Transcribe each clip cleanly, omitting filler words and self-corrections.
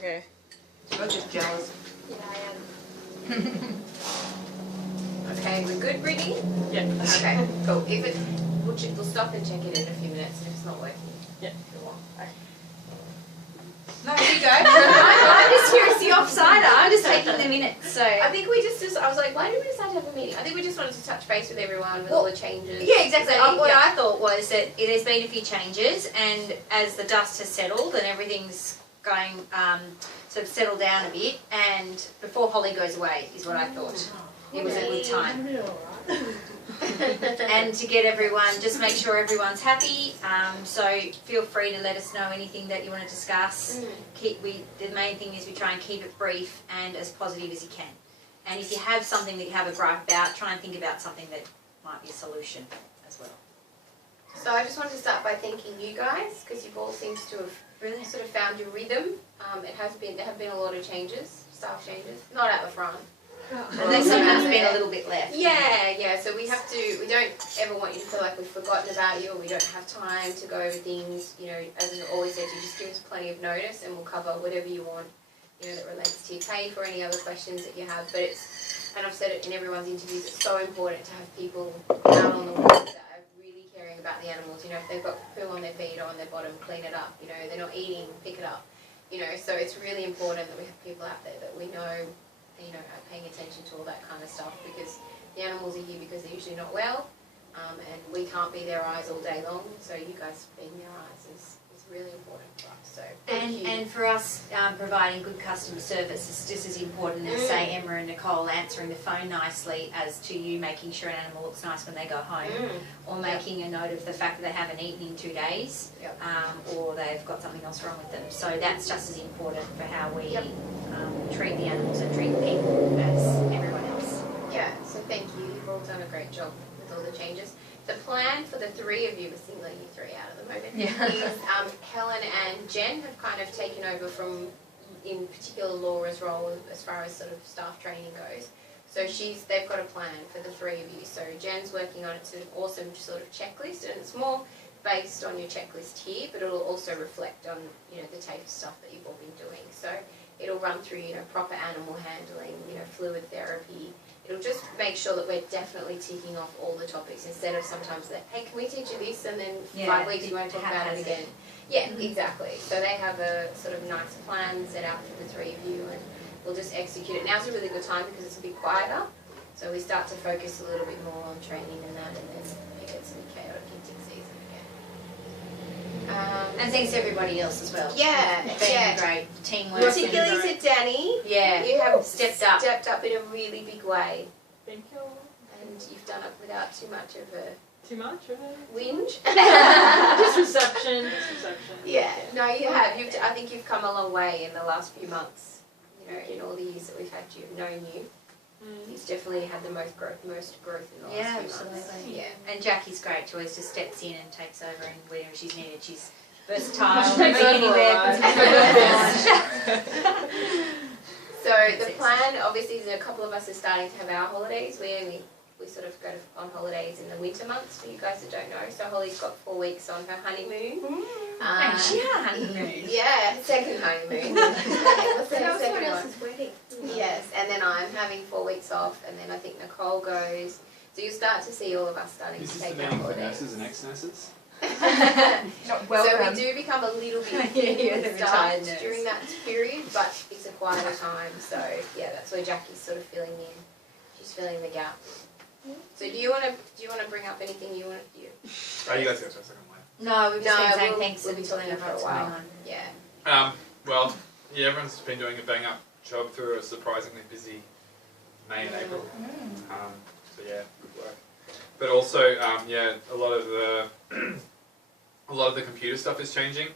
Okay. You're just jealous. Yeah, I am. Okay, we're good, Brittany? Yeah. Okay, cool. If it, we'll stop and check it in a few minutes if it's not working. Yeah. No, you go. I'm just here as the offsider. I'm just taking the minutes. So I think we just I was like, why did we decide to have a meeting? I think we just wanted to touch base with everyone with all the changes. yeah, exactly. So, What I thought was that there's been a few changes, and as the dust has settled and everything's going sort of settled down a bit, and before Holly goes away is what I thought. It was a good time. And to get everyone, just make sure everyone's happy. So feel free to let us know anything that you want to discuss. The main thing is we try and keep it brief and as positive as you can. And if you have something that you have a gripe about, try and think about something that might be a solution as well. So I just wanted to start by thanking you guys because you've all seems to have Really? sort of found your rhythm. There have been a lot of changes, staff changes, not at the front. And there's sometimes been a little bit left. Yeah, so we don't ever want you to feel like we've forgotten about you or we don't have time to go over things, as I always said, you just give us plenty of notice and we'll cover whatever you want, that relates to your TAFE or any other questions that you have. But and I've said it in everyone's interviews, it's so important to have people out on the road that are really caring about the animals. If they've got poo on their feet or on their bottom, clean it up. They're not eating, pick it up. So it's really important that we have people out there that we know are paying attention to all that kind of stuff because the animals are here because they're usually not well and we can't be their eyes all day long, so you guys being their eyes is really important for us. So and for us, providing good customer service is just as important as, say, Emma and Nicole answering the phone nicely as to you making sure an animal looks nice when they go home or making a note of the fact that they haven't eaten in 2 days or they've got something else wrong with them. So that's just as important for how we treat the animals and treat people as everyone else. Yeah, so thank you. You've all done a great job with all the changes. The plan for the three of you, we're singling you three out at the moment, is Helen and Jen have kind of taken over from, in particular, Laura's role as far as sort of staff training goes. So they've got a plan for the three of you. So Jen's working on it's an awesome sort of checklist, and it's more based on your checklist here, but it'll also reflect on the TAFE stuff that you've all been doing. So it'll run through proper animal handling, fluid therapy. It'll just make sure that we're definitely ticking off all the topics instead of sometimes that, hey, can we teach you this, and then 5 weeks you won't talk about it again. Yeah, exactly. So they have a sort of nice plan set out for the three of you, and we'll just execute it. Now's a really good time because it's a bit quieter, so we start to focus a little bit more on training and that, and then it gets a bit chaotic in tick season again. And thanks to everybody else as well. Yeah, been great teamwork. Particularly to Danny. Yeah, you have stepped up in a really big way. Thank you. And you've done it without too much of a Really? whinge. Just reception. Yeah, no, you have. I think you've come a long way in the last few months. In all the years that we've had you, known you. He's definitely had the most growth in the last few months. Yeah, and Jackie's great. She always just steps in and takes over, and whenever she's needed, she's versatile. Anywhere. So the plan, obviously, is a couple of us are starting to have our holidays. We sort of go on holidays in the winter months, for you guys that don't know. So Holly's got 4 weeks on her honeymoon. Honeymoon. Yeah, second honeymoon. That was someone else's wedding. Yes, and then I'm having 4 weeks off, and then I think Nicole goes. So you'll start to see all of us starting to take our holidays. Nurses and ex-nurses? So we do become a little bit staffed during that period, but it's a quieter time. So yeah, that's where Jackie's sort of filling in. She's filling the gap. So do you want to bring up anything you want to do? Oh, you guys go for a second one. No, we've just been saying thanks we'll be and talking telling for a what's while. going on. Yeah. Well, yeah, everyone's been doing a bang-up job through a surprisingly busy May and April. So yeah, good work. But also, yeah, a lot of the computer stuff is changing.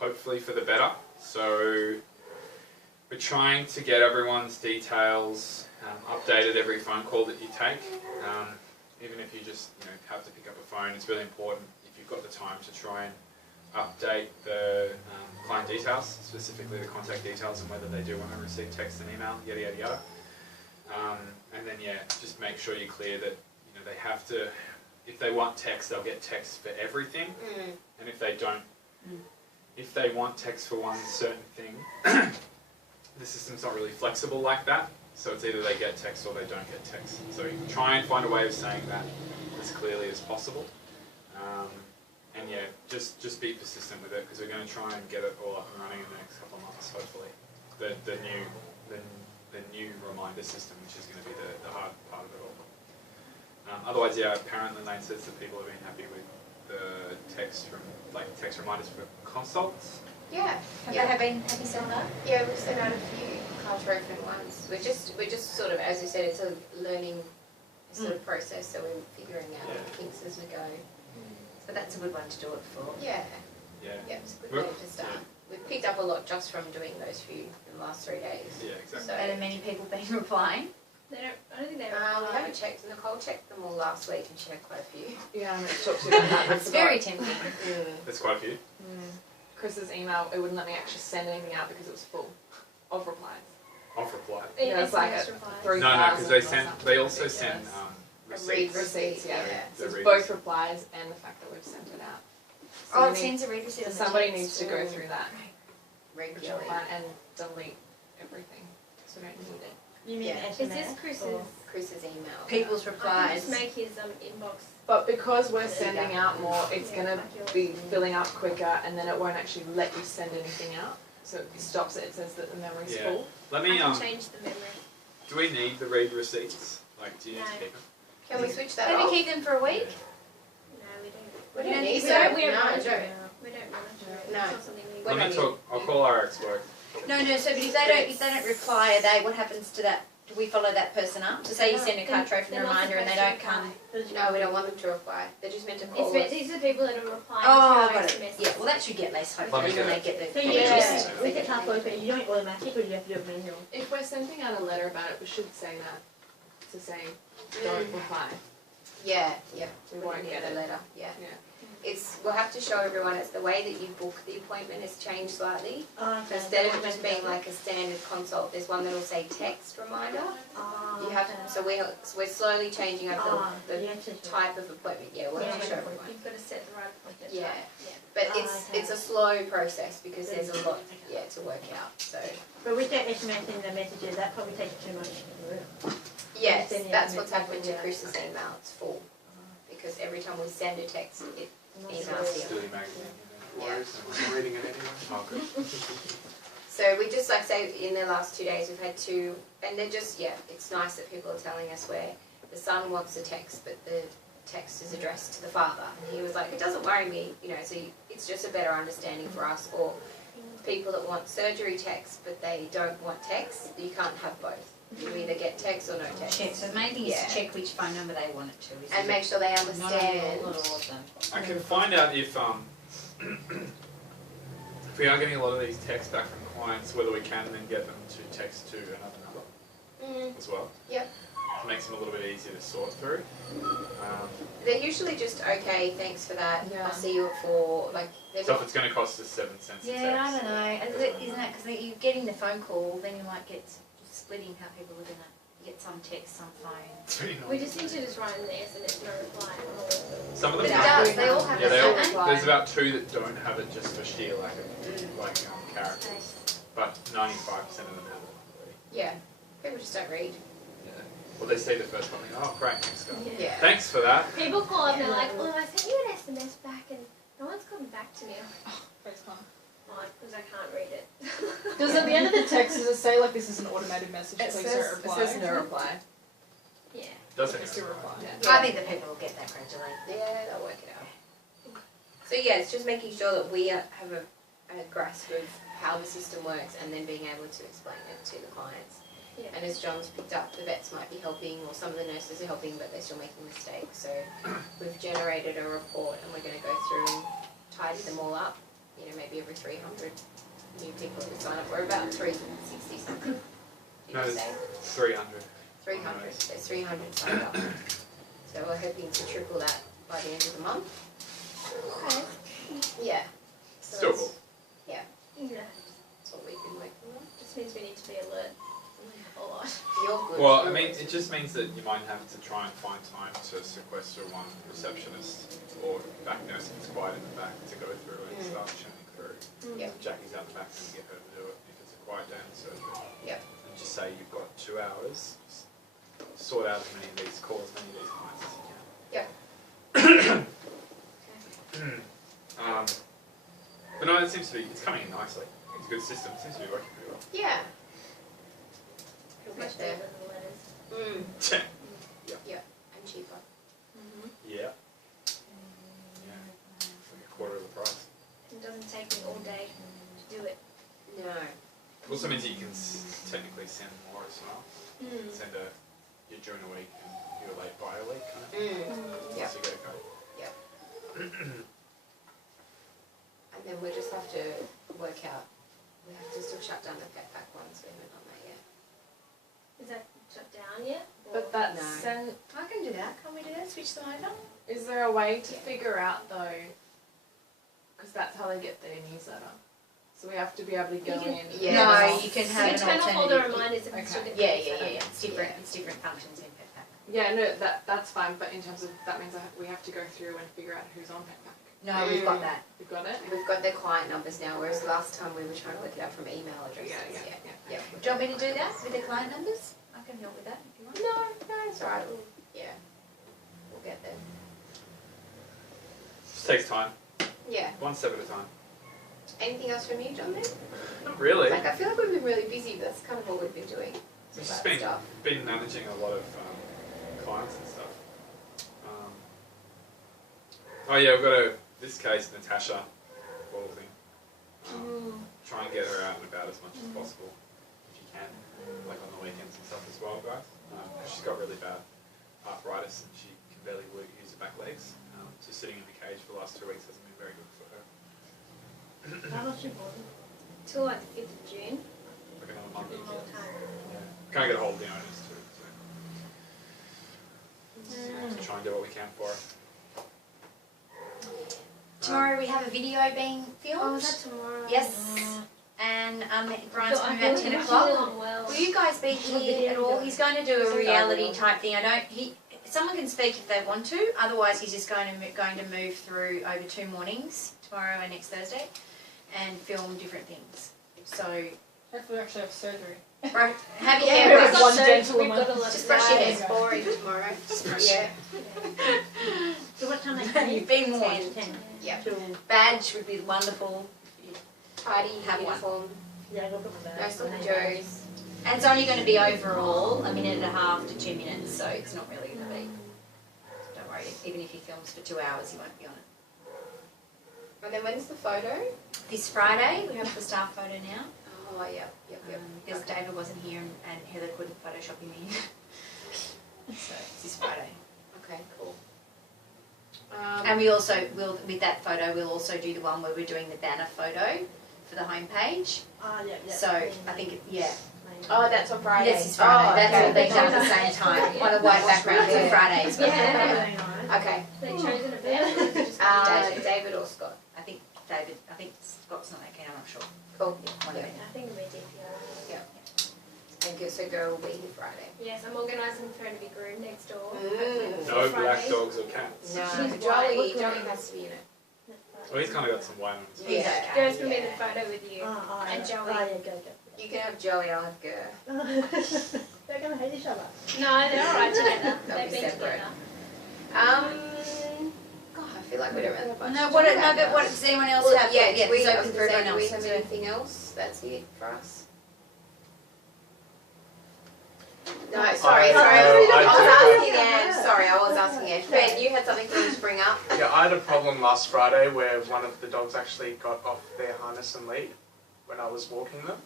Hopefully for the better. So we're trying to get everyone's details updated every phone call that you take. Even if you just have to pick up a phone, it's really important if you've got the time to try and update the client details, specifically the contact details and whether they do want to receive text and email, yada yada yada. And then yeah, just make sure you're clear that they have to. If they want text, they'll get text for everything, and if they don't, if they want text for one certain thing, the system's not really flexible like that. So it's either they get text or they don't get text. So you can try and find a way of saying that as clearly as possible. And yeah, just be persistent with it because we're going to try and get it all up and running in the next couple of months, hopefully. The new reminder system, which is going to be the hard part of it all. Otherwise, yeah, apparently Lane says that people have been happy with the text reminders for consults. Yeah. Have you sent that? Yeah, we've sent out a few cartographic ones. We're just sort of, as you said, it's a learning sort of process, so we're figuring out the kinks as we go. But that's a good one to do it for. Yeah. Yeah. Yeah, it's a good way to start. We've picked up a lot just from doing those few in the last 3 days. Yeah, exactly. So, Are there many people been replying? I don't think they we reply. haven't checked. Nicole checked them all last week and she had quite a few. Yeah, I'm going to talk to you about that. I It's forgot. very tempting. There's quite a few. Chris's email, it wouldn't let me actually send anything out because it was full of replies. Off reply. Yeah, it's like SMS a replies. 3,000 No, because they or send. something They also send ridiculous. receipts. Receipts, yeah. The So read it's both receipt. replies and the fact that we've sent it out. So Oh, we it need- sends a read receipt so on the somebody text. needs to go through that Regularly. and delete everything so we don't need it. You mean Yeah. SMS? Is this Chris's? Chris's email. People's I can replies. just make his inbox. But because we're sending out more, it's going to be filling up quicker and then it won't actually let you send anything out. So it stops it, it says that the memory's Yeah. full. Let I me can change the memory. Do we need the read receipts? Like, do you need to No. keep them? Can we switch that Maybe off? keep them for a week? No, we don't. We don't don't need think that. so. We don't No, monitor don't. it. We don't monitor it. No. It's not something we We're Let not me talk. I'll call our ex-work. No, so but if they don't reply, what happens to that? Do we follow that person up? So say you send a cartographic They're not reminder and they supposed don't to come. reply. No, we don't want them to reply. They're just meant to call us. These are the people that are replying Oh, to our got it. SMS. Yeah, well that should get less Let hopefully me when get they it. get So the yeah, gist. we get half but you don't automatically, you have to do it manual. If we're sending out a letter about it, we should say that. To say, don't reply. Yeah, yeah. We won't need get the it. letter. Yeah. Yeah. We'll have to show everyone it's the way that you book the appointment has changed slightly. Oh, So instead of it just being like a standard consult, there's one that'll say text reminder. You have so we're slowly changing up the type of appointment. Yeah, we'll have to show everyone. You've got to set the right appointment. Yeah. Yeah. But it's a slow process because there's a lot to work out. So But with that SMS in the messages, that probably takes too much. yes, Sending that's out what's the happened to message, Chris's email. It's full because every time we send a text, it emails you. Silly magazine. Yeah. I'm reading it anyway. Oh, good. So we just like say in the last 2 days we've had two, and they're just it's nice that people are telling us where the son wants a text, but the text is addressed to the father, and he was like, it doesn't worry me, so it's just a better understanding for us. Or people that want surgery text, but they don't want text, you can't have both. You either get text or no text. Check. So the main thing is to check which phone number they want it to. Isn't And it? make sure they Not understand. all of them. I can find out if if we are getting a lot of these texts back from clients, whether we can then get them to text to another number as well. Yep. It makes them a little bit easier to sort through. They're usually just okay, thanks for that. Yeah. I'll see you at 4. Like they're So if not, it's going to cost us 7 cents a text. Yeah, I don't know. Isn't that because you're getting the phone call, then you might get splitting how people are gonna. You get some text, some phone. It's pretty We normal. just need to just write in the SMS no reply. Some of but them it have does. They all have Yeah, the they all, same. there's about 2 that don't have it just for sheer lack of characters, but 95% of them have it. Yeah. People just don't read. Yeah. Well, they say the first one, they go, oh great, thanks guys. Yeah. Thanks for that. People call up and they're like, oh, I sent you an SMS back and no one's coming back to me. Because I can't read it. Does at the end of the text, does it say like this is an automated message, It please says, don't reply? it says no reply. Yeah. Doesn't It's to reply. I think that people will get that gradually. Yeah, they'll work it out. So yeah, it's just making sure that we have a grasp of how the system works and then being able to explain it to the clients. Yeah. And as John's picked up, the vets might be helping or some of the nurses are helping but they're still making mistakes. So we've generated a report and we're going to go through and tidy them all up. Maybe every 300 new people who sign up. We're about 360 something. Did No, you there's say? 300. 300. There's 300 signed up. So we're hoping to triple that by the end of the month. Okay. Yeah. So Still that's, cool. Yeah. that's what we've been working on. Just means we need to be alert a lot. You're good. Well, I You're mean, good. it just means that you might have to try and find time to sequester one receptionist or back nurse that's quiet in the back to go through and start showing through. Yep. Jackie's out the back and get her to do it if it's a quiet day on the surgery. Yep. And just say you've got 2 hours. Sort out as many of these calls, as many of these clients as you can. Yep. But no, it seems to be, it's coming in nicely. It's a good system, it seems to be working pretty well. Yeah. It's much better than the letters. And cheaper. Yeah. Yeah. It's like a quarter of the price. It doesn't take me all day to do it. No. It also means that you can technically send more as well. Send you're during a week and you're late by a week kind of thing. Yep. So you gotta go. And then we just have to work out, we have to still shut down the pet pack ones, we haven't done that yet. Is that shut down yet? But that's No. I can do that, can we do that, switch them over? is there a way to figure out though, because that's how they get their newsletter. So we have to be able to go in. Yeah. No, you can have You an can turn off all the alternative. reminders if it's still Okay. getting It's different. It's different functions in PetPack. Yeah, no, that's fine. But in terms of that means we have to go through and figure out who's on PetPack. No, we've got that. We've got it. We've got their client numbers now, whereas last time we were trying to work it out from email addresses. Yeah. Do you want me to do that with the client numbers? I can help with that if you want. No, it's alright, we'll get there. Just takes time. Yeah. One step at a time. Anything else from you, John, then? Not really. Like, I feel like we've been really busy, that's kind of what we've been doing. It's That just stuff. been managing a lot of clients and stuff. Oh yeah, we've got this case, Natasha Balding. Try and get her out and about as much as possible, if you can, like on the weekends and stuff as well, guys. Because she's got really bad arthritis and she can barely use her back legs. So sitting in the cage for the last 2 weeks hasn't been very good for her. How much you bought? Till like the 5th of June. Like another month. A long time. Yeah. Can't get a hold of the owners too. So try and do what we can for her. Tomorrow we have a video being filmed. Oh, is that tomorrow? Yes. And Brian's So I coming about thought 10 you o'clock. were doing well. Will you guys be here at all? He's going to do a reality type thing. Someone can speak if they want to. Otherwise, he's just going to move through over 2 mornings, tomorrow and next Thursday, and film different things. So, Hopefully we actually have surgery. bro, have your Yeah, hair we've brushed. got one surgery, gentleman. we've got a lot Just of brush your slides. hair. It's boring tomorrow. Yeah. So what time they You've been warned. 10. Yeah. Till, Badge would be wonderful. Tidy, Have one. uniform, yeah, go for that. no sloppy joes. And it's only going to be overall 1.5 to 2 minutes, so it's not really going to be. Don't worry, even if he films for 2 hours, he won't be on it. And then when's the photo? This Friday, we have the staff photo now. Oh, yep. Because David wasn't here and Heather couldn't Photoshop him in. So it's this Friday. Okay, cool. And we also will, with that photo, we'll also do the one where we're doing the banner photo for the homepage. Yeah. So I think, Oh, that's on Friday. Yes, it's Friday. Oh, That's okay. all being done at the same time on a white background for Fridays. Yeah. Okay. They chosen a band, or is it just David or Scott? I think Scott's not that keen, I'm not sure. Cool. One of them. I think it'll be DPR. And so girl will be here Friday. Yes, I'm organising for her to be groomed next door. No black dogs or cats. No, She's Jolly white. has to be in it. Well, he's kind of got some white on his face. Yeah. Joe's going to be in the photo with you. And Joey. Oh, yeah, go. You can have Jolly, I'll have Gur. They're going to hate each other. No, they're alright together. They'll They've be been separate. together. God, I feel like we don't really have much No, to what, talk no, about but what now. does anyone else Well, have? yeah, it's we, I open was for going to say, everyone do we else. have So- anything else? That's it for us. No, sorry. I was asking Ange. Ben, you had something to bring up? Yeah, I had a problem last Friday where one of the dogs actually got off their harness and lead when I was walking them.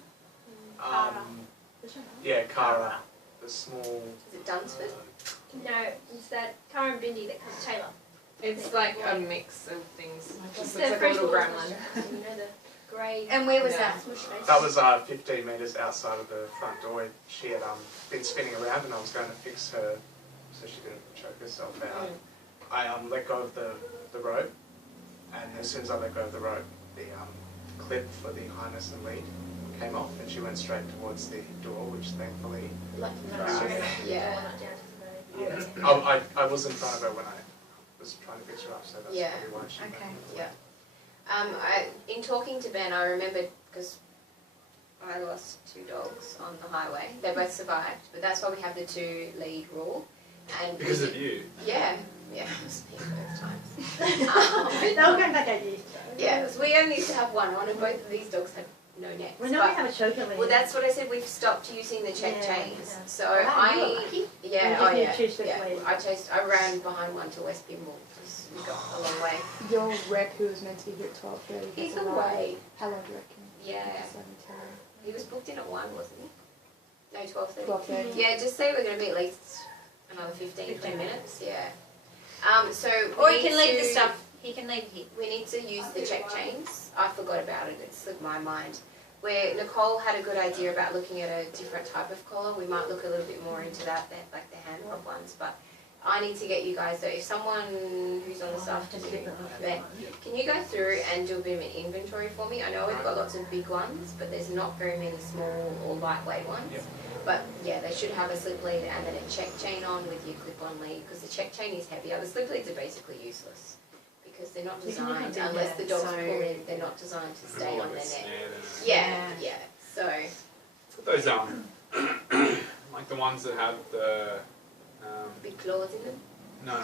Yeah, Cara, the small. Is it Dunsford? No, it's that Karen Bindi that comes Taylor. It's like a mix of things. It's It's the like a little freshwater gremlin. You know, the grey And where was Yeah. that? smush face. That was 15 metres outside of the front door. She had been spinning around and I was going to fix her so she didn't choke herself out. I let go of the rope, and as soon as I let go of the rope, the clip for the harness and lead came off and she went straight towards the door, which thankfully... Lucky Yeah. for us. Yeah. Not down to the I was in front of her when I was trying to fix her up, so that's Yeah. probably why she Okay. went. Yeah. In talking to Ben, I remembered, because I lost 2 dogs on the highway. They both survived, but that's why we have the 2 lead rule. And Because of you. Yeah, it was me both times. They'll go back at you. Yeah, so we only used to have one on, and both of these dogs had no necks. Well, now we have a choker lead. Well, that's what I said. We've stopped using the check chains. Yeah. So Wow, you were I, lucky. yeah, You just need to choose yeah. the lead. I ran behind one to West Pimble because we got a long way. Your rep who was meant to be here at 12:30. He's has arrived. away. How long do you reckon? Yeah, Just let me tell you. he was booked in at 1, wasn't he? No, 12:30. 12:30. Yeah, just say we're going to be at least another 15 minutes. Yeah. So Or we you can need leave the to- stuff, he can leave it here. We need to use the check chains. I forgot about it. It slipped my mind. Where Nicole had a good idea about looking at a different type of collar. We might look a little bit more into that, like the hand rod ones. But I need to get you guys though. If someone who's on the staff team, Ben, can you go through and do a bit of an inventory for me? I know we've got lots of big ones, but there's not very many small or lightweight ones. Yep. But yeah, they should have a slip lead and then a check chain on with your clip-on lead, because the check chain is heavier. The slip leads are basically useless because they're not You can look designed, at them, unless yeah, the dogs so- pull in, they're not designed to stay More on like their a neck. snare than a- Yeah, so Those like the ones that have the big claws in them. no,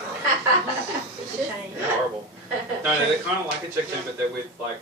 Shame. they're horrible. No, they're kind of like a check chain, but they're with like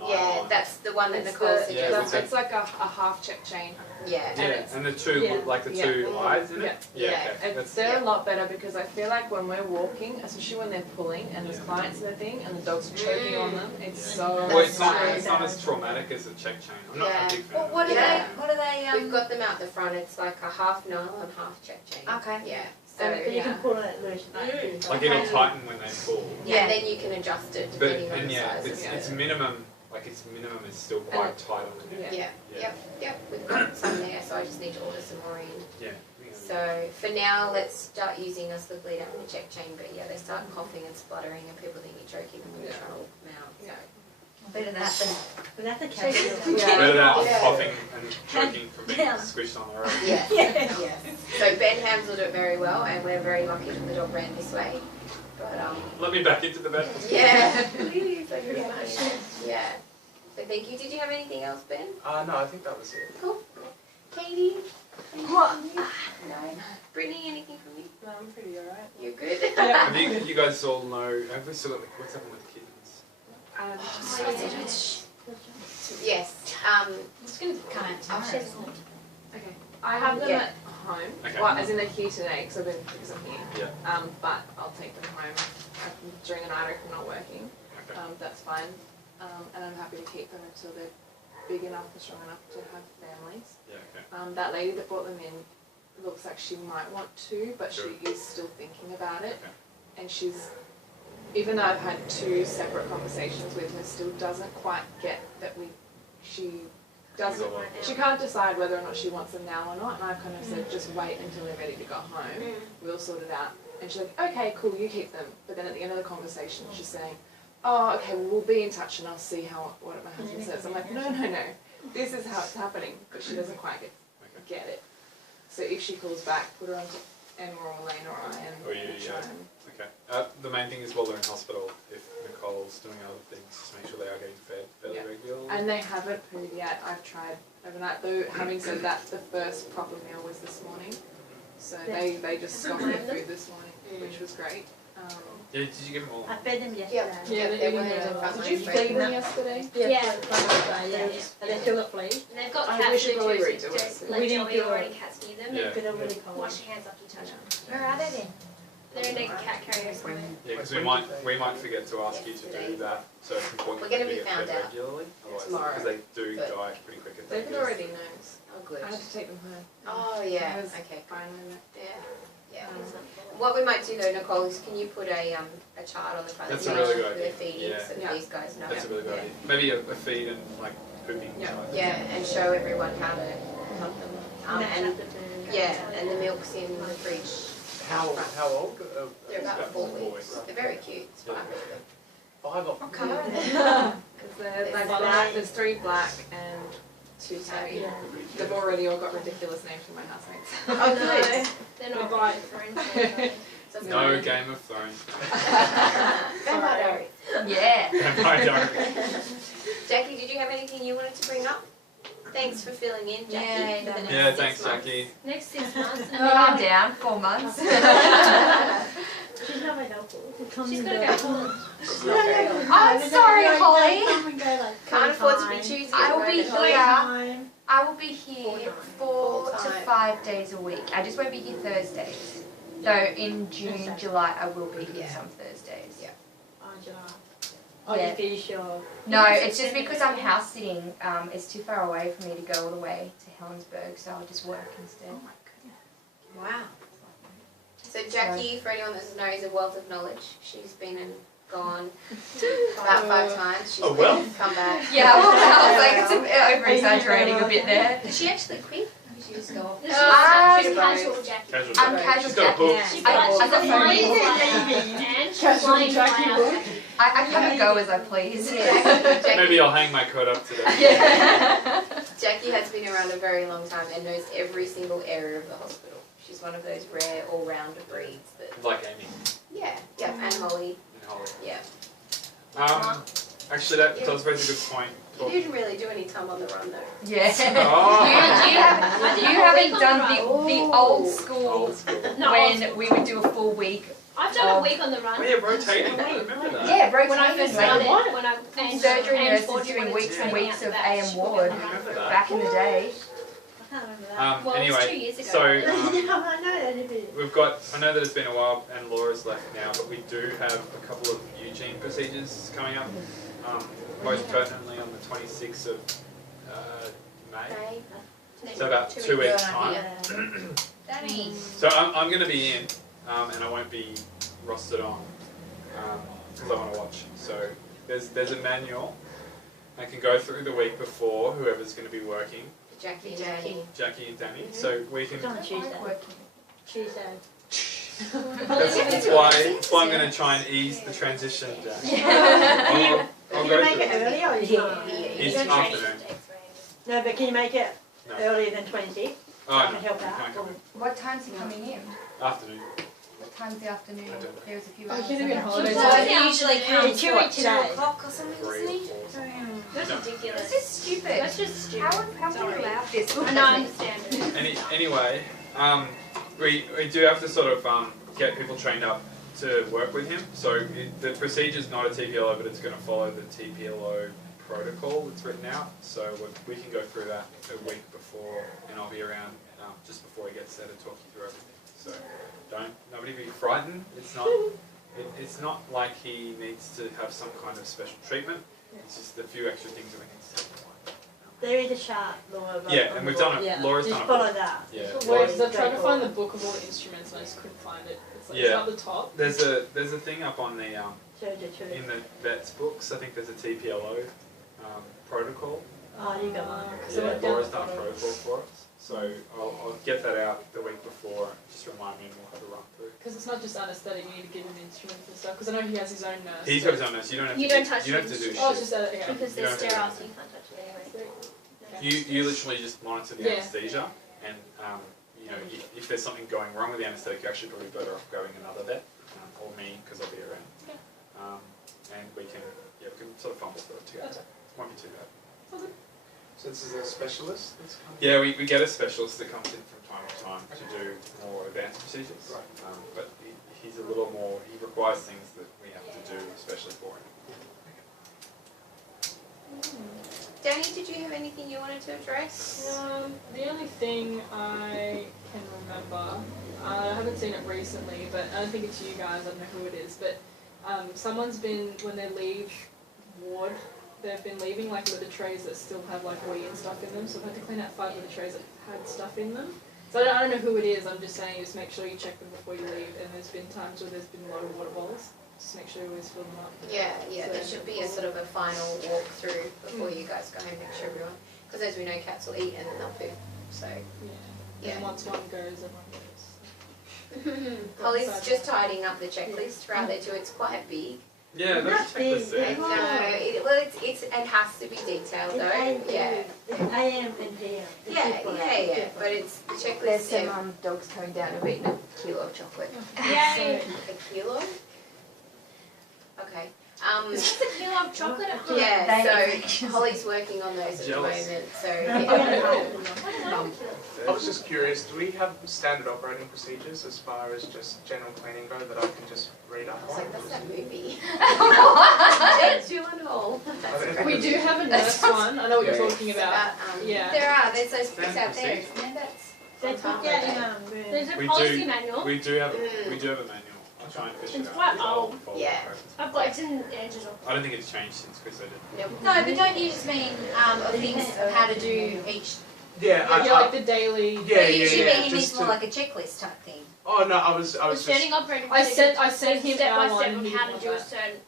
Yeah, nylon. that's the one that It's Nicole the- Yeah, suggested. with it's like a half check chain. Yeah. Yeah, and the two Yeah. like the Yeah. two eyes in it. Yeah. Okay. That's, They're Yeah. a lot better because I feel like when we're walking, especially when they're pulling and there's clients and the thing and the dogs are choking on them, it's Yeah. so well, it's not true. it's not as traumatic as a check chain. I'm not Yeah. a big fan. Well, of what it. are Yeah. they, what are they, We've got them out the front. It's like a half nylon, half check chain. Okay. Yeah. So And So you Yeah. can pull it loose. Like it'll tighten when they pull. Yeah. and then you can adjust it But depending on and the yeah, size. it's minimum. Like its minimum is still quite tight on the neck. Yeah. Yeah. Yep. We've got some there, so I just need to order some more in. Yeah. So for now, let's start using a slip lead and a check chain. But yeah, they start coughing and spluttering, and people think you're choking them when you're trying to walk them out. So. better that than, But that's a casual. Better than Yeah. coughing and choking from being Yeah. squished on the road. Yeah. Yeah. Yes. So Ben handled it very well, and we're very lucky that the dog ran this way. But Let me back into the bed. yeah. Please, thank you very much. Yeah. So thank you. Did you have anything else, Ben? No, I think that was it. Cool. Katie? What? No. Brittany, anything from you? No, I'm pretty alright. You're good? Have you guys all know? Have we still got like what's happened with kittens? Yes. it's going to come out tomorrow. Okay. I have them Yeah. at home. Okay. Well, as in they're here today because I've been because I'm here. Yeah. But I'll take them home during the night if I'm not working. Okay. That's fine. And I'm happy to keep them until they're big enough and strong enough to have families. Yeah. Okay. That lady that brought them in looks like she might want to, but Sure. she is still thinking about it. Okay. And she's, even though I've had 2 separate conversations with her, still doesn't quite get that she doesn't, she can't decide whether or not she wants them now or not. And I've kind of said, just wait until they're ready to go home. We'll sort it out. And she's like, okay, cool, you keep them. But then at the end of the conversation, she's saying, oh, okay, well, we'll be in touch and I'll see what my husband says. I'm like, no. This is how it's happening. But she doesn't quite get it. So if she calls back, put her on to Emma or Elaine or I and Or you, try yeah. and... Okay. The main thing is while they're in hospital, if Nicole's doing other things, just make sure they are getting fed fairly Yeah. regularly. And they haven't pooed yet. I've tried overnight. Though, having said that, the first proper meal was this morning. So they just scoffed their food this morning, which was great. Yeah. Did you give them all? I fed them yesterday. Yeah, they're they were eating the well. front Did line you bread. feed them yesterday? Yeah. And they still got fleas. They've got I cat wish you food probably too, read so to us. don't We let didn't Joey do or it. any cats near them. Yeah. Because they're really cold. Wash your hands after you touch them. Where are they then? They're in a cat carrier somewhere. Yeah, because we might forget to ask you to do that. So it's important We're that gonna they be get found fed out regularly. tomorrow. Because they do Good. die pretty quick at that. David already knows. Oh, good. I had to take them home. Oh, yeah. I was Okay. fine with it. Yeah. What we might do though, Nicole, is can you put a chart on the front That's of a the really page good with idea. the feeding Yeah. so that Yeah. these guys know. That's a really good idea. Maybe a feed and like pooping. Yeah. chart. Yeah, and show everyone how to help them. Match And up the food. yeah, and the milk's in the fridge. How old? They're about About 4 4 weeks. weeks. They're very cute. It's fine with them. 5 or What colour are they? Because there's like Black. black, there's 3 black and Tuesday. Yeah. They've already all got ridiculous names for my housemates. Oh, good. They're not Goodbye. friends. So it's No fine. Game of Thrones. Vampire Diaries. Yeah. Vampire Diaries. Jackie, did you have anything you wanted to bring up? Thanks for filling in, Jackie. Yeah, for the next Yeah, 6 thanks, months. Jackie. Next 6 months. And Calm then down, 4 months. She's not very helpful. she's got to go to college. She's not very old. I'm sorry, Holly. Come and go like Can't afford to be full-time. choosy. I at will the be moment. here. Full-time. I will be here 4 to Full-time. 5 days a week. I just won't be here Thursdays. So in June, Okay. July, I will be here Yeah. some Thursdays. Yeah. Oh, July. Oh, Yeah. you finish your... No, it's just because I'm house sitting. It's too far away for me to go all the way to Helensburgh, so I'll just work instead. Oh my goodness. Wow. So Jackie, for anyone that doesn't know, is a wealth of knowledge. She's been and gone about 5 times. She's A wealth? come back. Yeah, well, I was like, it's over exaggerating a bit there. Did she actually quit? Or did she just go off? This is Um, casual Jackie. Casual. I'm casual She's got a book. Jackie. She's I- got I'm she's a flying phone. fly and she's Casual flying Jackie fly book. out. I come and go as I please. Jackie, Maybe I'll hang my coat up today. Yeah. Jackie has been around a very long time and knows every single area of the hospital. She's one of those rare all-rounder breeds that, Like Amy yeah, and Holly, and Holly. yeah. Actually, that does raise a good point. You didn't really do any time on the run though. Yeah. Oh. You haven't done the old school Old school. No, when we would do a full week. I've done a week on the run. Oh, yeah, rotating. I remember that. Yeah, When I rotating. first Like, started, when I and surgery and nurses Forty doing wanted weeks to and take me weeks out the of back, AM she put me on ward. the run. Remember that. back in the day. I can't remember that. Well, it was Anyway, 2 years ago. so I know that it is. we've got, I know that it's been a while and Laura's left now, but we do have a couple of Eugene procedures coming up. Most pertinently on the 26th of May. So about 2 weeks time. Danny. So I'm going to be in and I won't be rostered on because I want to watch. So there's a manual I can go through the week before, whoever's going to be working, Jackie and Danny. Jackie and Danny. So we can, It's on a Tuesday. Working. Tuesday. that's why I'm going to try and ease the transition, Jack. I'll Can go you make through it early or is it? It's don't afternoon. No, but can you make it No. earlier than 26? Oh, I no, can help you out. can't come in. What time's he coming in? Afternoon. What time's the afternoon? I don't know. There's a few Oh, hours. you can't even left. holidays. So Yeah. he usually Yeah, comes, 2 what, weeks 2 today. o'clock or something, doesn't he? That's No. ridiculous. This is stupid. That's just stupid. How can Sorry. we allow this? I know, I understand it. Anyway, we do have to sort of get people trained up to work with him. So the procedure's not a TPLO, but it's going to follow the TPLO protocol that's written out. So we can go through that a week before, and I'll be around just before he gets there to talk you through everything. So nobody be frightened. It's not like he needs to have some kind of special treatment. It's just a few extra things that we need to take away. There is a chart, Laura. Yeah, and we've done it. Yeah. Laura's Just done it. follow that. Yeah. Whereas I tried to find the book of all the instruments and I just couldn't find it. It's like it's Yeah. not the top. There's a thing up on the Surgery. in the vet's books. I think there's a TPLO protocol. Oh, you got one. So Yeah, what down Laura's the done a bottom? protocol for us. So I'll get that out the week before. Just remind me and we'll have a run through. Because it's not just anaesthetic, you need to give him instruments and stuff. Because I know he has his own nurse. He's got his own nurse. You don't have You to. don't touch you don't have the to do Oh, shit. it's just okay. Because You they're don't have to sterile, do so you can't touch them anyway. You literally just monitor the Yeah. anaesthesia, and you know if there's something going wrong with the anaesthetic, you're actually probably better off going another vet or me because I'll be around. And we can sort of fumble through it together. That's Won't be too bad. So this is a specialist that's coming? Yeah, we get a specialist that comes in from time to time to do more advanced procedures. Right. But he's a little more, he requires things that we have to do especially for him. Danny, did you have anything you wanted to address? The only thing I can remember, I haven't seen it recently, but I don't think it's you guys, I don't know who it is, but someone's been, when they leave ward, they've been leaving like litter trays that still have like wee and stuff in them, so I've had to clean out 5 litter trays that had stuff in them. So I don't know who it is, I'm just saying just make sure you check them before you leave, and there's been times where there's been a lot of water bottles, just make sure you always fill them up. Yeah, there should be a sort of a final walk through before you guys go home, make sure everyone, because as we know, cats will eat and then they'll poop, so. Yeah. And once one goes, everyone goes. Holly's just tidying up the checklist right there too, it's quite big. Yeah, that's Must be, checklist there. No, it has to be detailed though. Yeah. AM and PM. It's Yeah, different. yeah. But it's the checklist. There's some dogs coming down and eating a kilo of chocolate. Yay! A kilo. Okay. Is this a kilo of chocolate at home? Yeah. So Holly's working on those at the Jealous. moment. So. I don't know. I was just curious, do we have standard operating procedures as far as just general cleaning go that I can just read up I was on? like, that's that movie. What? Gyllenhaal. We do have a nurse one. I know what you're Yeah. talking about. Yeah. There are. There's those books Standard out there. procedure. Yeah, that's. They put that in There's a We policy do- manual. We do have a manual. I'll try and fish it It's out. quite I'll old. follow Yeah. the process. I've got it's in Angela's office. I don't think it's changed since Chris did it. Nope. No, but don't you just mean of things of how to do each? Yeah, Yeah, like the daily. yeah, Usually yeah. he means Just more to, like a checklist type thing. oh no, I was The just. standing operating I procedure sent him step by our step one. of He how didn't to do a want that. certain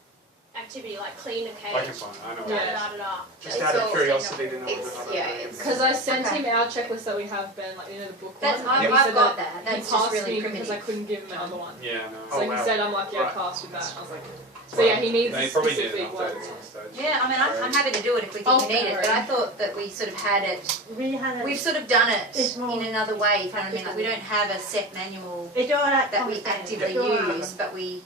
activity, like clean a I can cage. find it. I know. Da Yeah. da da da. Just It's out of all curiosity to know It's whether or not yeah. I It's. Because I sent Okay. him our checklist that we have, Ben, like, you know, the book That's one. I've, and he I've said got that that. he That's just passed really me because I primitive. couldn't give him another one. Yeah, no. So Oh, he wow. said, I'm like, yeah, Right. passed with that. I was like, so yeah, he needs They probably need specific an update ones. at some stage. Yeah, I mean, I'm happy to do it if we think Oh, we need it, but sorry. I thought that we sort of had it. We had a, We've sort of done It's it more in another way. If you know what I mean, like we don't have a set manual it's all that that we conversation. actively It's all that- use, but we.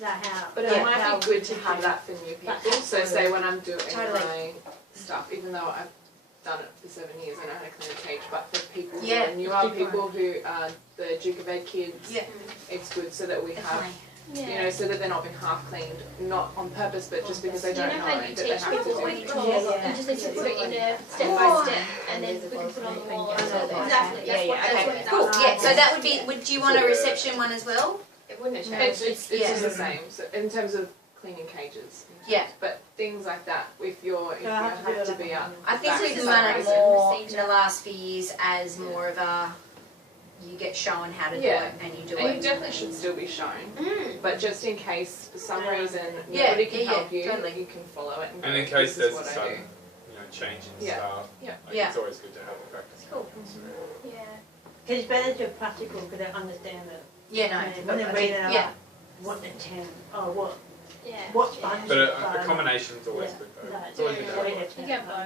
That how. But it Yeah. might be good to have that for new people. So say when I'm doing Totally. my stuff, even though I've done it for 7 years, I know how to clean a cage, but for people who Yeah, are newer, people who are the Duke of Ed kids, Yeah. it's good so that we have, Definitely. you know, so that they're not being half cleaned, not on purpose, but just because they Do you don't know know how it, you that they teach have to people do when it. you Yeah. You just need to put it in there step Oh. by step, and then we can put it on the wall. Exactly. That's what Okay. it's Cool. about. Yeah. So that would be. Would you want a reception one as well? It wouldn't have It's, changed. it's just the same, so in terms of cleaning cages. Yeah. But things like that, if you So I have to do have to it be like up. I think That's we've the done it reason. more in the last few years as more of a. You get shown how to do Yeah. it, and you do And you it. definitely should still be shown. Mm. But just in case for some reason Yeah, nobody can yeah, help yeah, you, totally. you can follow it. And in go, case this is there's a what I sudden, do. change in Yeah. staff, Yeah. like, Yeah. it's always good to have a practice. Cool. Yeah. Because it's better to practical because they understand it. Yeah. No. When they read it Yeah. out, what the term, oh, what, Yeah. what's Yeah. fun. But a combination is always Yeah. good though. No, It's always good to have read one. it, You get both.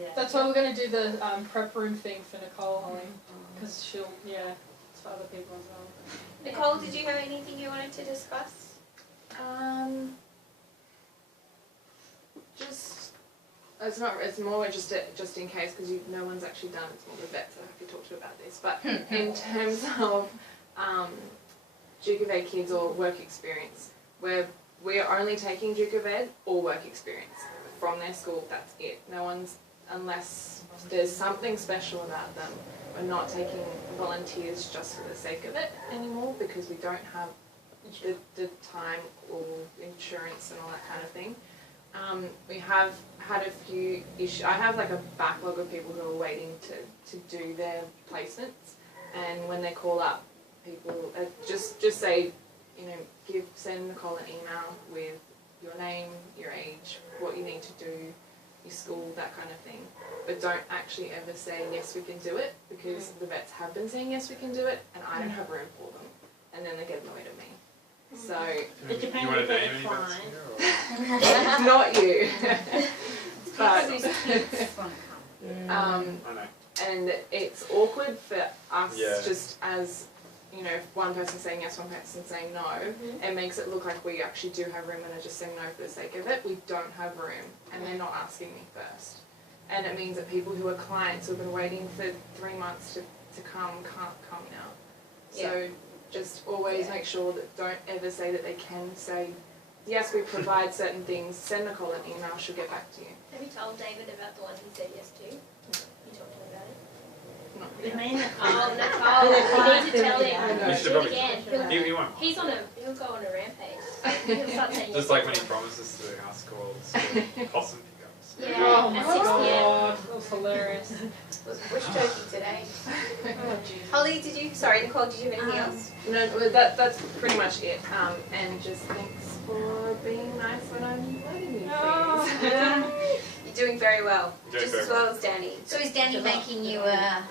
Yeah. That's why we're going to do the prep room thing for Nicole, Holly. Because she'll, it's for other people as well. Nicole, did you have anything you wanted to discuss? Just it's not. It's more just in case because no one's actually done. It's more the vets that I have to talk to about this. But in terms of Duke of Ed kids or work experience, we are only taking Duke of Ed or work experience from their school. That's it. No one's unless there's something special about them. We're not taking volunteers just for the sake of it anymore because we don't have the time or insurance and all that kind of thing. We have had a few issues. I have like a backlog of people who are waiting to do their placements, and when they call up, people just say, send Nicole an email with your name, your age, what you need to do, your school, that kind of thing. But don't actually ever say yes we can do it because the vets have been saying yes we can do it, and I don't have room for them, and then they get annoyed at me. So It depends You want if to they're name any vets fine. here, or? not you. but I know. and it's awkward for us Yeah. just as if one person's saying yes, one person's saying no, it makes it look like we actually do have room and are just saying no for the sake of it. We don't have room, and they're not asking me first. And it means that people who are clients who've been waiting for 3 months to come can't come now. So just always make sure that don't ever say that they can say, yes, we provide certain things, send Nicole an email, she'll get back to you. Have you told David about the one he said yes to? You talked to him about it? Not It yet. means Oh, Nicole, you need to tell I him. know. You should Do it probably. again. He won't. He'll go on a rampage. He'll start saying yes. Just like when he promises to our school possum pickups. Yeah, Oh my at 6 p.m. god, that was hilarious. It was bush turkey today. Oh jeez. Holly, Nicole, did you have anything else? No, well, that's pretty much it. And just thanks for being nice when I'm letting you, please. You're doing very well. Doing Just very as well as Danny. So is Danny making you a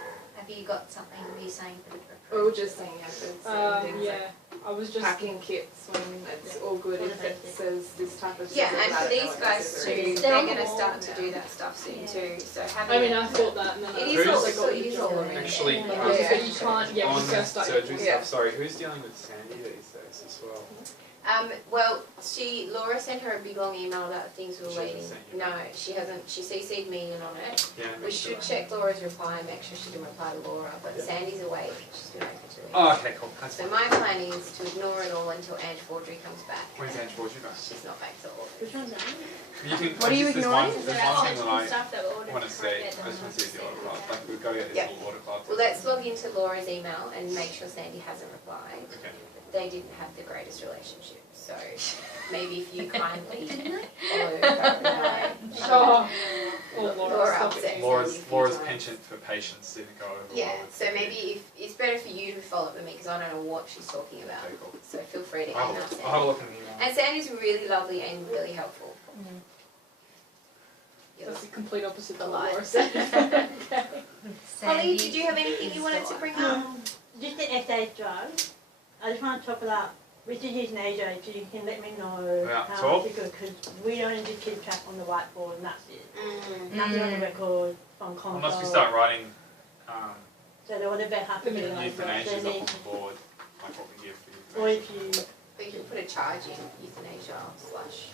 Have you got something you saying for the We were just saying efforts and things Yeah, I was like just packing kits when it's all good if it says this type of Yeah, scissors, and I for don't know these what guys scissors too, is. they're on going the to wall start to now. do that stuff soon Yeah. too. So I having mean, I thought that, and then it I is Who's- all like, so it is all already Actually, there. yeah, Yeah. but you can't. Yeah, when on you first start. surgery you- stuff, sorry, who's dealing with Sandy these days as well? Well, Laura sent her a big long email about things we were She hasn't waiting. sent you No, she hasn't. She CC'd me in on it. Yeah, We should check Laura's reply and make sure she didn't reply to Laura. But Sandy's away. She's been away for 2 weeks. Oh, okay, cool. That's So fine. my plan is to ignore it all until Ange Forgery comes back. When's Ange Forgery back? She's not back till August. Which one's that? You can, What are you there's ignoring? one thing that stuff that we ordered I want to for see. Fred I just want to see if the that order club. Like, we've got to get this Yeah. little order club. Well, let's log into Laura's email and make sure Sandy hasn't replied. Okay. They didn't have the greatest relationship, so maybe if you kindly follow her around. Oh, oh, Laura, Laura stop upset it. Laura's, Sandy a few Laura's times. penchant for patience didn't go over Yeah, well with so Sandy. maybe if it's better for you to follow up with me because I don't know what she's talking about. Okay, cool. So feel free to I'll email have a Sandy. look in the email. And Sandy's really lovely and really helpful. You're That's the complete opposite The of lie. what Laura said. Okay. Holly, did you have anything you wanted to bring up? Just the SA drug. I just want to talk about, we should use Nasia, if you can let me know Yeah, how so- much you could, because we only just keep track on the whiteboard and that's it. Mm. Nothing on the record from console. Unless we start writing So they want to vet up to do euthanasias they up need, on the board, like what we give for or euthanasia. if you, But you can put a charge in euthanasia slash.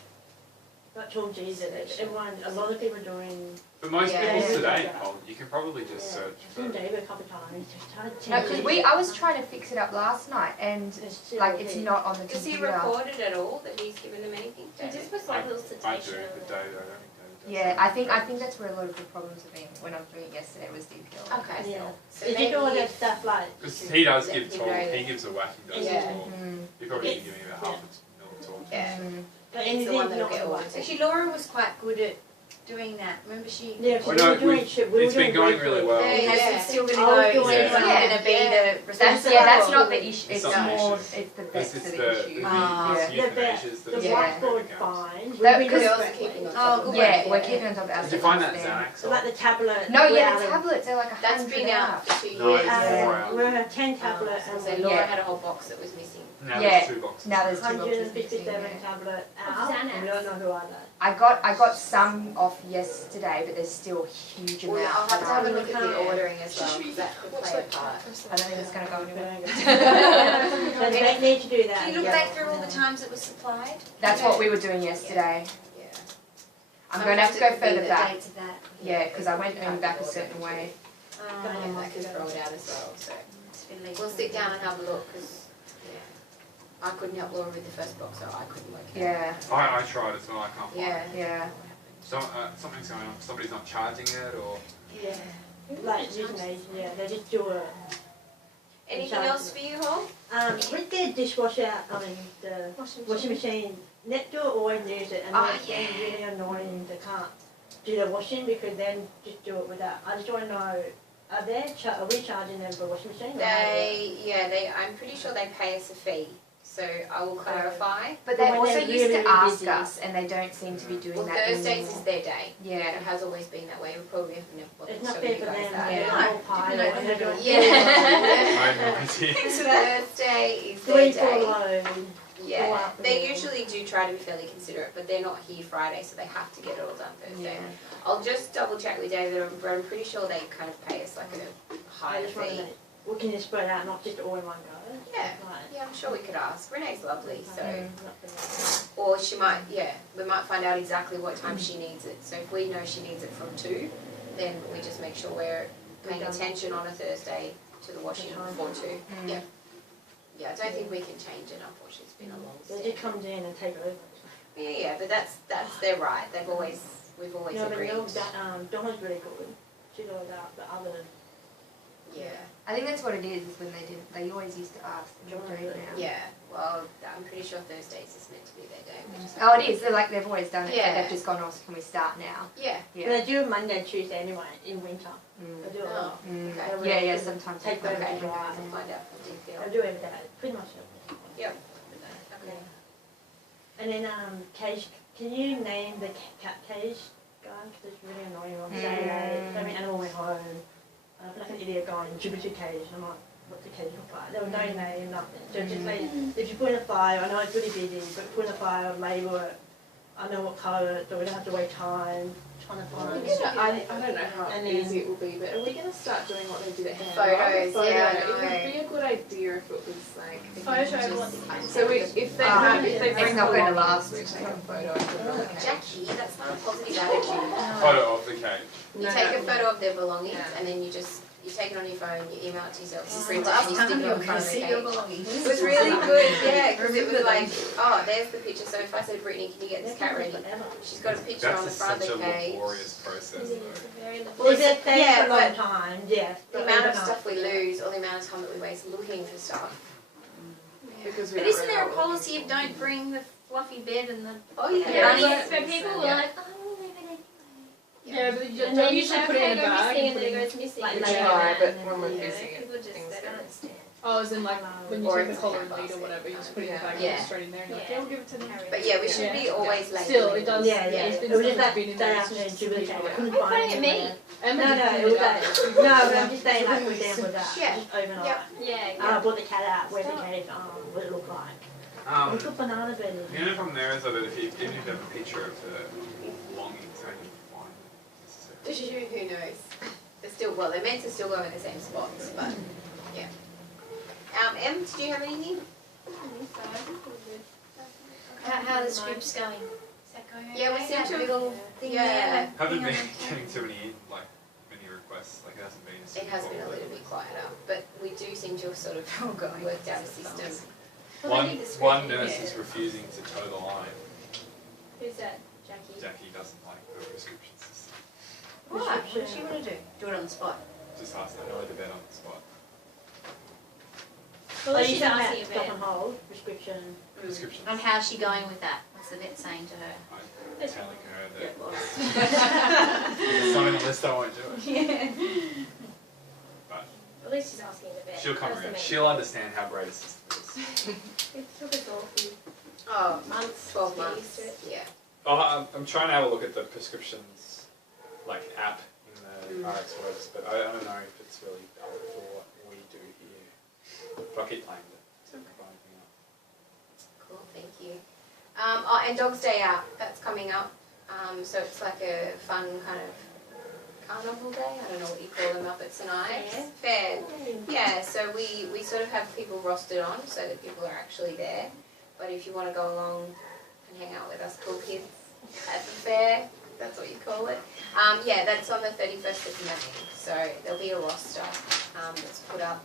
like Tom G said, everyone, a lot of people are doing, But most Yeah. people Yeah. today, Paul, you can probably just yeah, search I've for. seen David a couple of times, just trying to No, because I was trying to fix it up last night and like it's not on the Does he computer. record it at all that he's given them anything? He just puts like a little I do, citation. but David, I don't think David does. Yeah, I think that's where a lot of the problems have been when I was doing it yesterday was DPL. Okay, Yeah. so If you do all maybe that stuff like, Because he does Let give him talk, know that- he gives a whack, he does Yeah. talk. Mm. He probably It's- can give me about half a million talk. Yeah. Mm. but He's the anything one that'll not get on the audited. whiteboard. Actually, Laura was quite good at doing that. Remember she? Yeah, Well, so no, we were doing we've- shit, we were it's been doing going really weekly. well. Yeah. Has it still going to I go? was doing Is it. going to be the That's responsible? that's not the issue. It's It's not the more issue. it's the This vets is are the the issue. Ah. it's Yeah, euthanasias The that Yeah. whiteboard are fine. That- we because- just Girls are went keeping with- on top Oh, of good it. Yeah, work. we're keeping on top of our Did you find that stuff. Xanax? So like the tablet. No, we're yeah, out the of- tablets are like That's 100 been out for 2 No, years. it's more out. We're at 10 tablets So and Laura Yeah. had a whole box that was missing. Now Yeah. there's 2 boxes. Now there's 2 boxes missing. 157 Yeah. tablet Of out, and we don't know who are they. I got some off yesterday, but there's still a huge Well, amount. I'll have to have a look at the Yeah. ordering as well, because that could play a part. I don't think it's going to go anywhere. So they need to do that. Can you look Yeah. back through all the times it was supplied? That's what we were doing yesterday. Yeah. I'm going to have to go Sometimes it could be further the back. Dates of that. Yeah, because I went only back a certain way. Yeah, that could throw it out as well, so. It's been leaked. We'll sit down and have a look, because, yeah, I couldn't help Laura with the first box, so I couldn't work it out. Yeah, I tried as well, I can't find Yeah. it. yeah. So, something's going on, somebody's not charging it or... Yeah. Like euthanasia, yeah, they just do it. Anything else for you, Hall? With their dishwasher, I mean, the washing machine, Netdo always use it, and Oh, it's really annoying they can't do the washing because then just do it without. I just want to know, are we charging them for washing machine? or how does it I'm pretty sure they pay us a fee, so I will clarify. But they But when also they're used really, to ask busy. us, and they don't seem to be doing Well, that Thursdays anymore. is their day. Yeah. It has always been that way, we probably have never bothered It's not showing fair you for guys them, that. they're Yeah. the whole pile, Didn't know and they're they doing Yeah. I had no idea. Thursday is their 3-4 day. load. Yeah, Wow. they usually do try to be fairly considerate, but they're not here Friday, so they have to get it all done Thursday. Yeah. I'll just double check with David, but I'm pretty sure they kind of pay us like a I higher just want to fee. know, we can just spread out, not just all in one go. Yeah, Right. yeah, I'm sure we could ask. Renee's lovely, so. Not for me. Or she might, yeah, we might find out exactly what time she needs it. So if we know she needs it from 2, then we just make sure we're paying attention on a Thursday to the washing before 2. Mm. Yeah. Yeah, I don't think we can change it, unfortunately, it's been a long They stay. just comes in and take over. Yeah, but that's their right. We've always No, but agreed. no, Donna's really good. She goes out, but other than Yeah, I think that's what it is when they always used to ask. They don't do it now. yeah. Well, I'm pretty sure Thursdays is meant to be their day. Which is Oh, it is. They're like they've always done it. Yeah. But they've just gone, oh, can we start now? Yeah. Yeah. They do it Monday, Tuesday anyway, in winter. Mm. They do it. Oh, Mm. okay. Yeah, yeah. Sometimes. Take they over come the back. drive. I'll find out from DPL. They do every day, pretty much every day. Yep. Yeah. And then cage, can you name the cat cage guy? Because it's really annoying on Saturday. Every animal went home. I feel like an idiot going Jupiter cage. I'm like, what's the cage look like? There was no name, nothing. So just like, if you put in a fire, I know it's really busy, but put in a fire, label it. I know what colour it, so we don't have to wait time trying to find. I don't know how And easy it will be, but are we going to start doing what they did at hand? Photos, yeah, I It would know. be a good idea if it was like. if you Photo just- what? So if they have, if they It's bring not the gonna belongings, last. we take a photo and put it on the cage. Jackie, that's not a positive attitude. Photo of the cage. You take a photo of their belongings and then you take it on your phone, you email it to yourself, you print it and you stick it on front of the cage. It was really good, yeah, because it was like, oh, there's the picture. So if I said, Brittany, can you get this cat ready? She's got a picture on the That's front such of a the cage. laborious process though. Well, is it there yeah, for a long but time? Yes. the amount of stuff we lose or the amount of time that we waste looking for stuff. Because we But don't isn't really there know a what policy of don't bring the fluffy bed and the Oh yeah. Yeah, But people were Yeah. like, oh, we'll leave it anyway. Yeah, but you And don't then you usually say, put it okay, in a go bag. missing, and and put then it it in- goes missing. Like We later. try, but and when we're then- using it, People just, things they don't get- understand. Oh, as in like when you Or take the it's a collar hand and lead or basket. whatever, you just put it in the bag and Yeah. put it straight in there and you're like, Yeah. yeah, we'll give it to them. But yeah, we should Yeah. be always labeling. Still, it does. Yeah, yeah. It's It been was stuff just that's that been in day there. after It's just Jupiter people- cage. I yeah. couldn't Why find put it in it. me? Emma No, did no, put it was up that. there. No, but I'm just saying, like, for example, that. Yeah. Just overnight. Yep. Yeah, I brought the cat out, where's the cage, what it look like. Um, What's the banana bed in? the only problem there is that if you, even if you have a picture of the belongings, how do you find it necessarily? Who knows? They're still, well, they're meant to still go in the same spots, but yeah. Em, did you have anything? how are the scripts going? Is that going okay? Yeah, we seem That to- little thing yeah. there, that Haven't thing on been the getting too many requests. Like it hasn't been. It has been a little bit quieter, but we do seem to have sort of worked out a system. One nurse is refusing to toe the line. Who's that? Jackie? Jackie doesn't like the prescription system. Why? What does she want to do? Do it on the spot. Just ask her, no, the bed on the spot. Well, Oh, you she's said asking that stuff on about. hold, prescription. Prescriptions. And how's she going with that? What's the vet saying to her? I'm telling her that Get lost. it's not on the list, I won't do it. Yeah. But At least she's asking the vet. she'll come That's the around. main She'll understand how great a system is. It took us all through Oh, months. 12 to get months. used to it. Yeah. Oh, I'm trying to have a look at the prescriptions like app in the RX Works, but I don't know if it's really valid for what we do here. But I keep playing it. See if I can find anything out. Cool, thank you. Oh, and Dog's Day Out, that's coming up. So it's like a fun kind of carnival day. I don't know what you call them up at St. Ives. Fair. Yeah, so we sort of have people rostered on so that people are actually there. But if you want to go along and hang out with us cool kids at the fair, that's what you call it. Yeah, that's on the 31st of May. So there'll be a roster that's put up.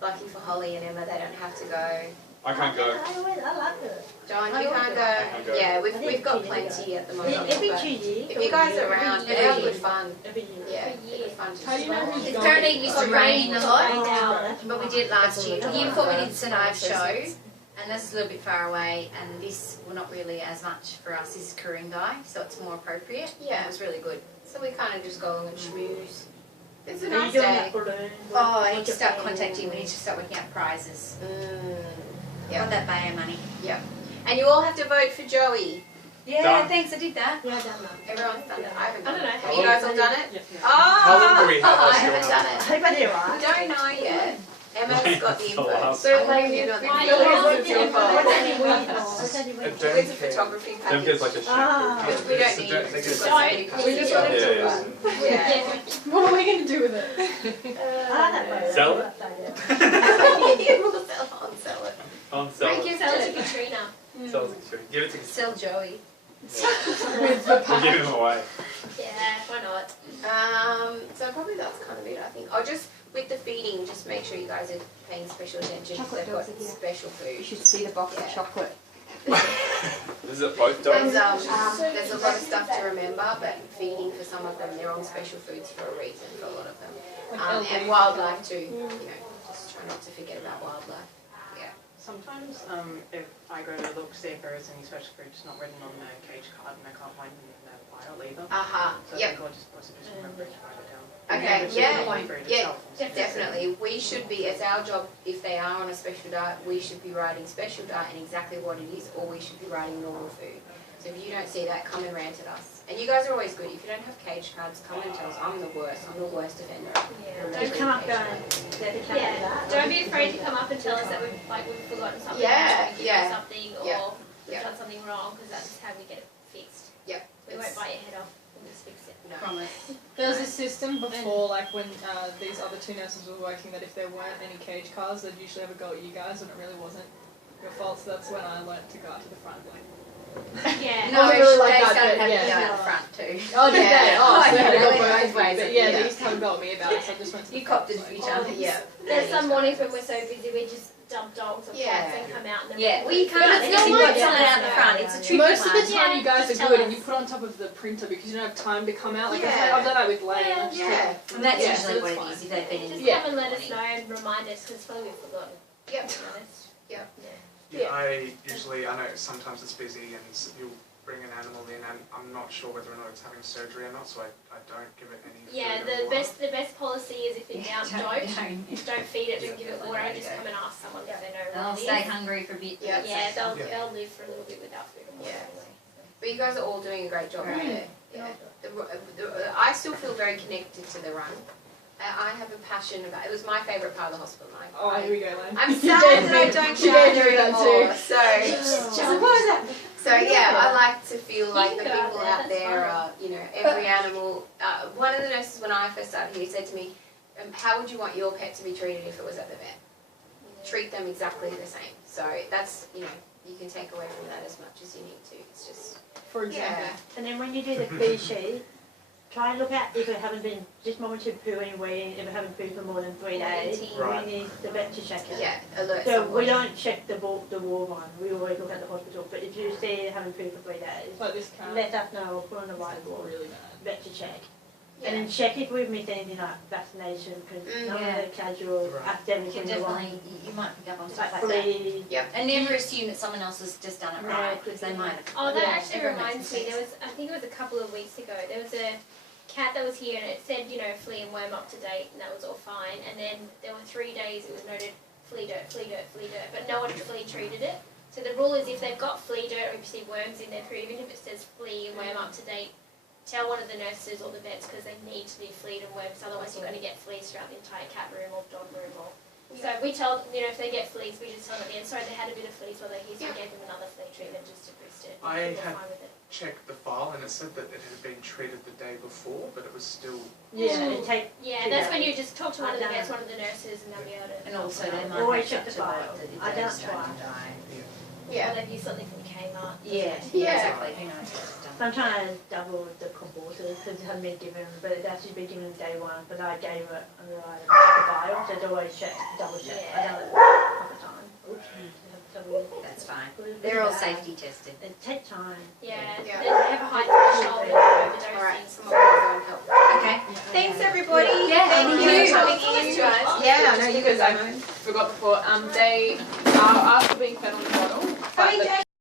Lucky for Holly and Emma, they don't have to go. I can't go. I like it. John, I you will can't do go. I can't go. Yeah, I we've think got we plenty at the moment. Every but 2 years. if you guys are around, every it'll be year. good fun. Every year. Yeah, it'll be fun to How do you know just who's It's going? apparently it used to rain a lot, Oh, but we did last year. The year before we did St. Ives show, Thursdays. and this is a little bit far away, and this, well, not really as much for us, is Coringai, so it's more appropriate. Yeah. It was really good. So we kind of just go along and schmooze. It's a Are you nice doing day. that balloon? Oh, I need to start contacting, we need to start working out prizes. Yeah. Want that Bayer money. And you all have to vote for Joey. Yeah, Done. thanks, I did that. Yeah, I've done that. Everyone's done it. I haven't I done don't it. know. Have you guys all done it? Yeah. Oh, How long do we have I this haven't going done on? it. I hope I did it We right. don't know yet. Emma's got the That's the info. last So one. like, you know, the Why info you is want the to info. What's that you win for? What's that you win for? It's a photography Them package. kids like a Ah. Which we don't need. They We've get got somebody Don't. who's We just got wanted it. to- Yeah. What are we going to do with it? I like that photo. Sell I it? like that, yeah. You will sell it on sell it. On sell Thank it. you, sell it to Katrina. Sell it to Give it to Sell Joey. With the We'll give him away. Yeah, why not? So probably that's kind of it, I think. Oh, just with the feeding, just make sure you guys are paying special attention because Chocolate they've got dogs are here. special You food. should see the box of Yeah. chocolate. Is it both dogs? There's a lot of stuff to remember, but feeding for some of them, they're on special foods for a reason for a lot of them. And wildlife too, you know, just try not to forget about wildlife. Yeah. Sometimes if I go to look, see if there is any special fruits not written on the cage card and I can't find them in the file either. So So I yep. think I'll just remember to write it down. Okay, It's just yeah, the one fruit yeah, itself. definitely. We should be, it's our job, if they are on a special diet, we should be writing special diet and exactly what it is, or we should be writing normal food. So if you don't see that, come and rant at us. And you guys are always good. If you don't have cage cards, come and tell us. I'm the worst offender. Just come up going, Yeah. Don't be afraid to come up and tell us that we've forgotten something. Yeah, or we yeah. something or Yeah. we've Yeah. done something wrong because that's how we get it fixed. Yep. We won't bite your head off. We'll just fix it. No. Promise. There was a system before, like when these other two nurses were working, that if there weren't any cage cars, they'd usually have a go at you guys, and it really wasn't your fault. So that's when I learnt to go out to the front. Like, Yeah. No, Wasn't really like they that, started but having yeah. to go out the front too. oh, did Yeah. they? Oh, so Yeah, they they got went both both ways, But yeah, yeah. they used to have a go at me about it, so I just went to the You front, copped it so. for each other. Yeah. There's some mornings when we're so busy we just dump dogs or Yeah. cats and come out and then Yeah, well you can't. But it's If not you've like got someone that. out the front, it's a tricky Most of the one. time, Yeah, you guys just are tell good, and us. you put on top of the printer because you don't have time to come out. Like Yeah. I've done that with Leigh. and I just Yeah. take- And that's Yeah, usually so what it's it fine. is if they've been in just the Yeah. come and let us know and remind us because probably we've forgotten. Yep. To be honest. Yep. Yeah, I usually, I know sometimes it's busy and you'll bring an animal in and I'm not sure whether or not it's having surgery or not, so I don't give it any Yeah, food or the water. best policy is if in doubt, don't feed it, don't give it water, just come and ask someone if they know They'll what it stay is. hungry for a bit. Yeah. Yeah, they'll Yeah. they'll live for a little bit without food and water Yeah. anyway. But you guys are all doing a great job Right. there. Yeah. I still feel very connected to the run. I have a passion about it. Was my favourite part of the hospital. Oh, here we go, Leigh. I'm sad that I don't She shout gave there me that anymore. too. So yeah, I like to feel like You the can go out people there, out that's there fine. are, you know, every animal. One of the nurses when I first started here said to me, "How would you want your pet to be treated if it was at the vet? Treat them exactly the same." So that's, you know, you can take away from that as much as you need to. It's just For example. yeah. And then when you do the feed sheet, try and look at if it haven't been, just monitored poo and weeing, if it haven't pooed for more than 3 days, Right. we need the vet to check it. Yeah, alert So someone. we don't check the ward one, we always look at the hospital, but if you see it having poo for 3 days, Like this cat. let us know, put on the It's whiteboard, really bad. vet to check. Yeah. And then check if we've missed anything like vaccination, because none Yeah. of the casual Right. academics You in can the one, definitely, you might pick up on like stuff like that. fleas, And never assume that someone else has just done it No, right, because they might have. Oh, that Yeah, actually everyone reminds makes me. There mistakes. was, I think it was a couple of weeks ago. There was a cat that was here, and it said, you know, flea and worm up to date, and that was all fine. And then there were 3 days it was noted flea dirt, flea dirt, flea dirt, but no one had flea treated it. So the rule is if they've got flea dirt or if you see worms in their poo, even if it says flea and worm up to date, tell one of the nurses or the vets because they need to be flea'd and wormed. Otherwise, you're going to get fleas throughout the entire cat room or dog room or. So we tell them, you know, if they get fleas, we just tell them at the end, sorry, they had a bit of fleas while they're here, so we gave them another flea treatment just to boost it. I They're had fine with it. checked the file and it said that it had been treated the day before, but it was still. yeah, and take, Yeah, that's when you just talk to one of the vets, one of the nurses, and they'll be able to. And also they might Always match check up the to file. what the I don't dog's trying to try. die. Yeah. Or they've used something from Kmart. Yeah, Yeah. exactly, who knows what it's done. sometimes double the compulsors because it hasn't been given, but it actually been given day one, but I gave it under the file, so it's always check, double check, I Yeah. done it half the time. That's fine. They're all safety tested. It takes time. Yeah, Yeah. they have a high threshold of overdosing. Alright, someone will go and help. Okay, thanks everybody. Yeah, Thank thank you. you for coming in, guys. Yeah, I know you guys. I forgot before. They are after being fed on the bottle. But the